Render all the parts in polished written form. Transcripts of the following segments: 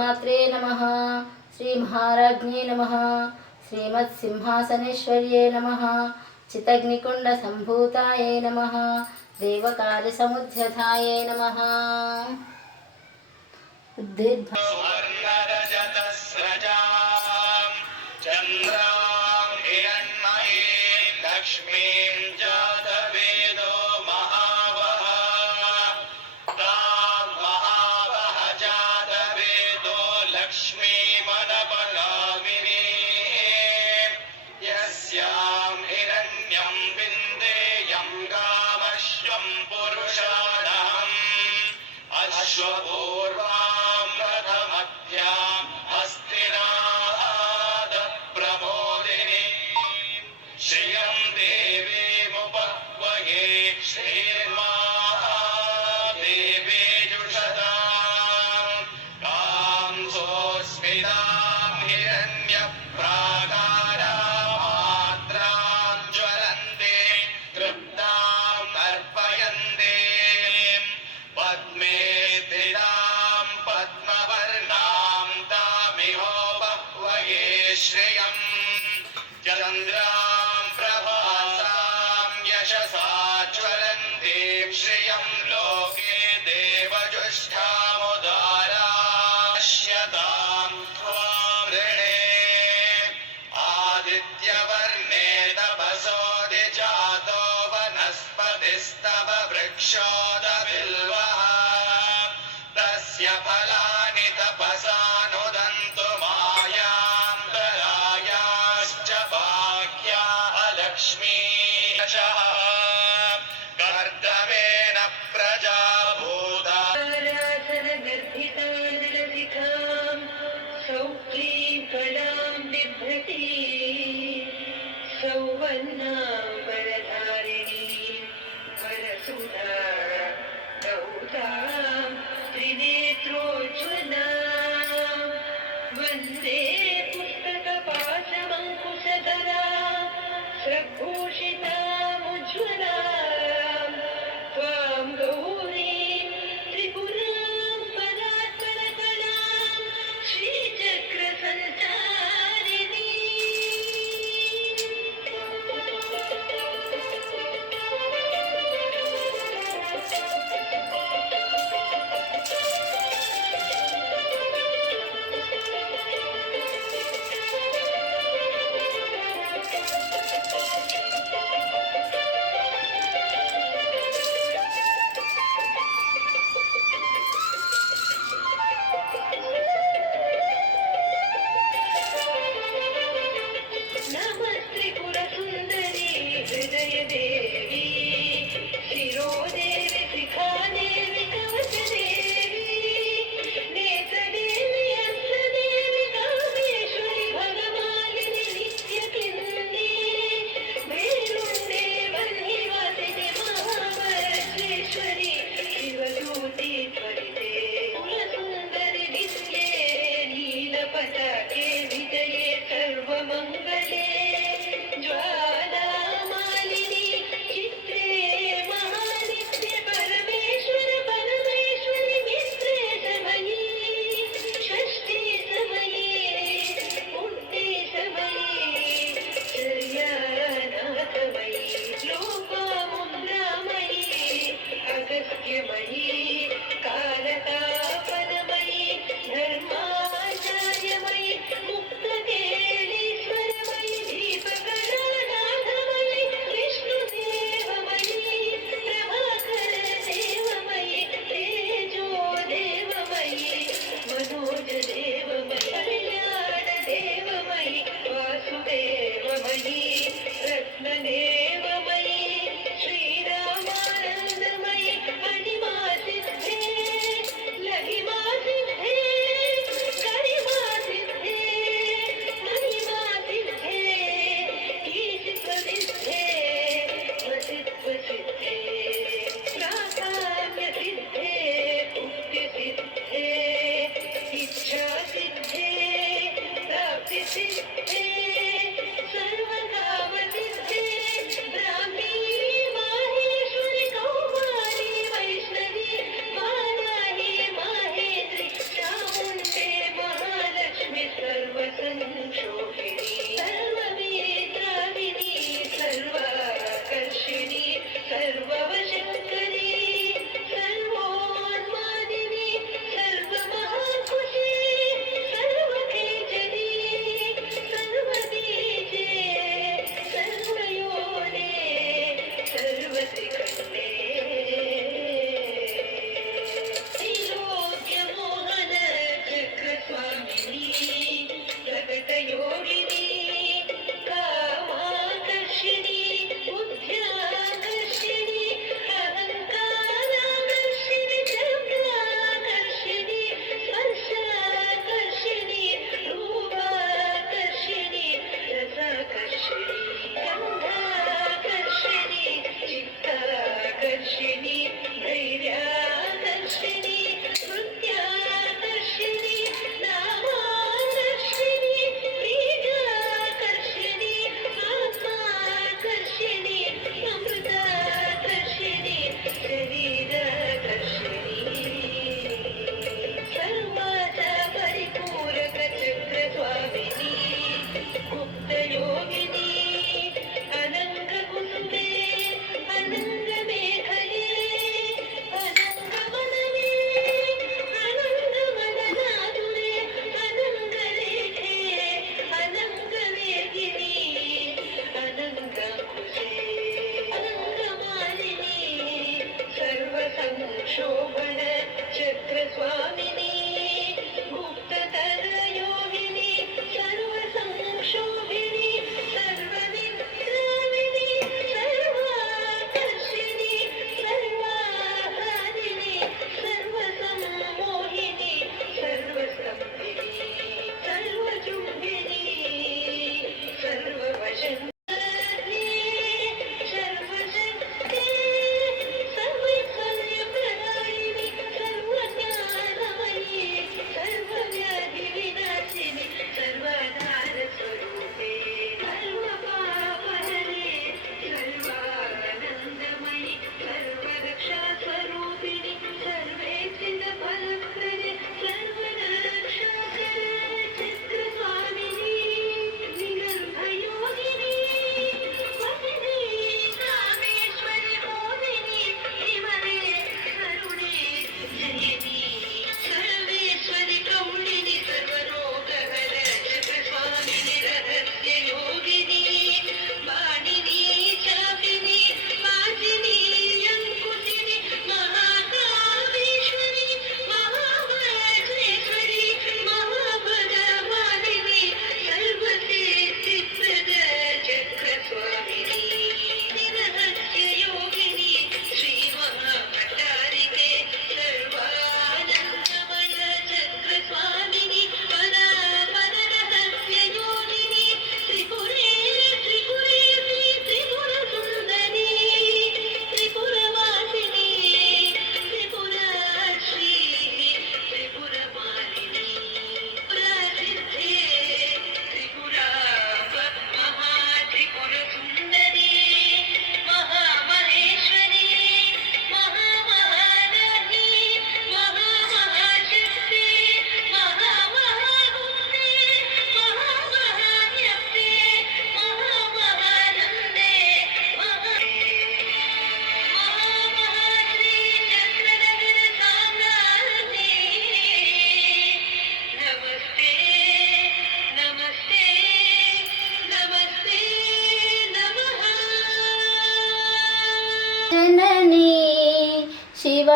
श्रीमात्रे नमः। श्रीमहाराज्ञे नमः। श्रीमत्सिंहासनेश्वर्ये नमः। चितग्निकुण्डसम्भूतायै नमः। देवकार्यसमुद्यतायै नमः। सुवर्णरजतस्रजां चन्द्रां हिरण्मयीं लक्ष्मीं जातवेदो महावः तां महावः जातवेदो लक्ष्मीमनपगामिनीं यस्यां हिरण्यं विन्देयं गामश्वं पुरुषाणम् अश्वपूर्वां रथमध्यां हस्तिनादप्रमोदिनी श्रियं देवीमुपक्वये श्रीर्मादेवीजुषतां कां सोऽस्मितां हिरण्यप्राकारामात्रां ज्वलन्ते तृप्तां तर्पयन्ते पद्मे स्थितां पद्मवर्णां तामिहोपक्वये श्रियम् चन्द्रां प्रभासां यशसा ज्वलन्तीं श्रियं लोके देवजुष्टामुदाराश्यतां त्वां ऋणे आदित्यवर्णे तपसोऽधिजातो वनस्पतिस्तव वृक्षोदबिल्वः तस्य फलानि तपसानुदन्तु मायां दरायाश्च भाग्याः लक्ष्मीशः कर्दमेन प्रजा भूता सौक्लीफलां बिभ्रती सौवर्णां वरधारिणीं वरसुधा दौतां त्रिनेत्रोज्ज्वलां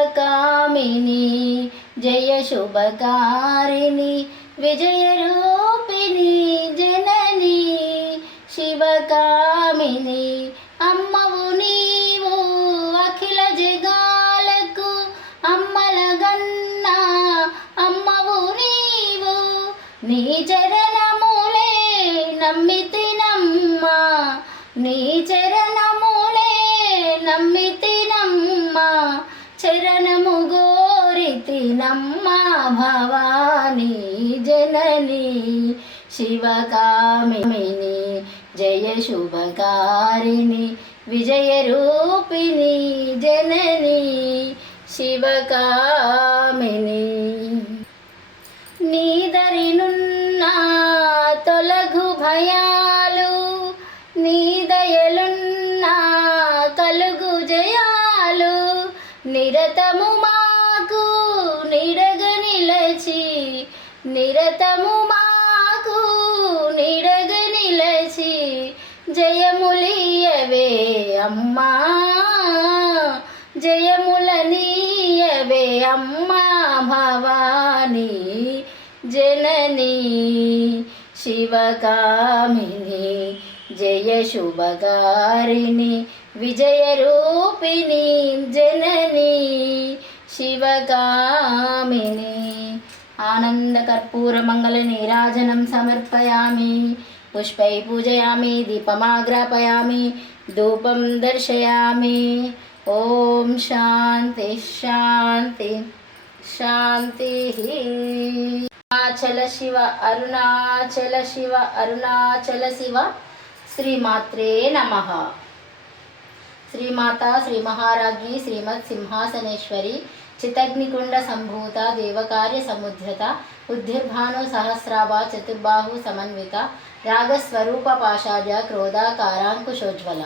శివకామిని జయ శుభకారిణి విజయరూపిణి జనని శివకామిని అమ్మవు నీవు అఖిల జగాలకు అమ్మల గన్నా అమ్మవు నీవు నీ చరణములే నమ్మితినమ్మ నీ చరణములే నమ్మితినమ్మ చరణము గోరితినమ్మ భవానీ జనని శివకామిని జయ శుభకారిణి విజయరూపిణి జనని శివకామిని నీదరినున్న తొలగు భయాలు నీ దయలున్న కలుగు జయాలు నిరతము మాకు నిడగ నిలచి నిరతము మాకు నిడగ నిలచి జయములియవే అమ్మా జయములనీయవే అమ్మా భవానీ జనని శివకామిని జయ శుభకారిణి విజయరూపిణి జనని శివకామిని ఆనందకర్పూరమంగళ నీరాజనం సమర్పయామి పుష్పై పూజయామి దీపమాగ్రాపయామి ధూపం దర్శయామి ఓం శాంతి శాంతి శాంతి అరుణాచల శివ అరుణాచల శివ అరుణాచల శివ శ్రీమాత్రే నమః. శ్రీమాత శ్రీ మహారాజ్ఞి శ్రీమత్ సింహాసనేశ్వరి చితగ్నికుండ సంభూత దేవకార్య సముద్రత ఉద్ధిర్భాను సహస్రాభ చతుర్బాహు సమన్విత రాగస్వరూప పాషాఢ్య క్రోధాకారాంకుశోజ్వల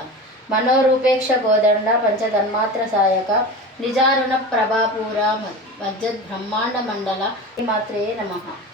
మనోరూపేక్ష గోదండ పంచతన్మాత్ర సాయక నిజారుణ ప్రభాపూర మజ్జద్ బ్రహ్మాండ మండల మాత్రే నమః.